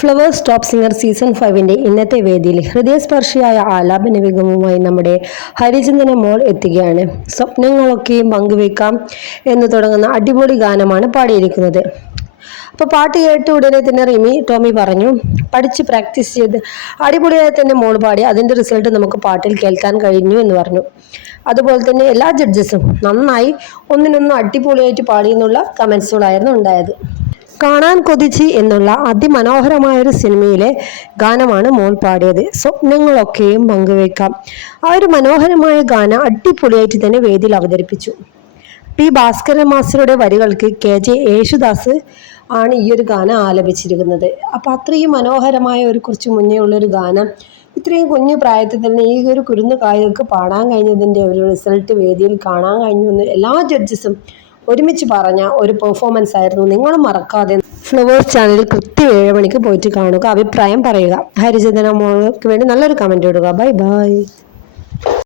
Flowers top singer season 5 ഇന്നത്തെ വേദിയിൽ ഹൃദയസ്പർശിയായ ആലാപന വേഗവുമായി നമ്മുടെ ഹരിചന്ദന മോൾ എത്തുകയാണ്. സ്വപ്നങ്ങളൊക്കെയും പങ്കുവെക്കാം എന്ന് തുടങ്ങുന്ന അടിപൊളി ഗാനമാണ് പാടിയിരിക്കുന്നത്. അപ്പോൾ പാട്ട് കേട്ട ഉടനെ തന്നെ റിമി ടോമി പറഞ്ഞു, പഠിച്ച് പ്രാക്ടീസ് ചെയ്ത് അടിപൊളിയായി തന്നെ മോൾ പാടി, അതിൻ്റെ റിസൾട്ട് നമുക്ക് പാട്ടിൽ കേൾക്കാൻ കഴിഞ്ഞു എന്ന് പറഞ്ഞു. അതുപോലെ തന്നെ എല്ലാ ജഡ്ജസും നന്നായി ഒന്നിനൊന്നും അടിപൊളിയായിട്ട് പാടി എന്നുള്ള കമൻസുകളായിരുന്നു ഉണ്ടായത്. കാണാൻ കൊതിച്ച് എന്നുള്ള അതിമനോഹരമായൊരു സിനിമയിലെ ഗാനമാണ് മോൾ പാടിയത്. സ്വപ്നങ്ങളൊക്കെയും പങ്കുവെക്കാം. ആ ഒരു മനോഹരമായ ഗാനം അടിപൊളിയായിട്ട് തന്നെ വേദിയിൽ അവതരിപ്പിച്ചു. പി ഭാസ്കരൻ മാസ്റ്ററുടെ വരികൾക്ക് KJ യേശുദാസ് ആണ് ഈ ഒരു ഗാനം ആലപിച്ചിരിക്കുന്നത്. അപ്പോൾ അത്രയും മനോഹരമായ കുറച്ച് മുന്നേ ഉള്ളൊരു ഗാനം ഇത്രയും കുഞ്ഞു പ്രായത്തിൽ തന്നെ ഈ ഒരു കുരുന്നു കായകൾക്ക് പാടാൻ കഴിഞ്ഞതിൻ്റെ ഒരു റിസൾട്ട് വേദിയിൽ കാണാൻ കഴിഞ്ഞു എന്ന് എല്ലാ ജഡ്ജസും ഒരുമിച്ച് പറഞ്ഞ ഒരു പെർഫോമൻസ് ആയിരുന്നു. നിങ്ങളും മറക്കാതെ ഫ്ലവേഴ്സ് ചാനലിൽ കൃത്യം 7 മണിക്ക് പോയിട്ട് കാണുക, അഭിപ്രായം പറയുക. ഹരിചന്ദന മോൾക്ക് വേണ്ടി നല്ലൊരു കമൻറ്റ് ഇടുക. Bye bye.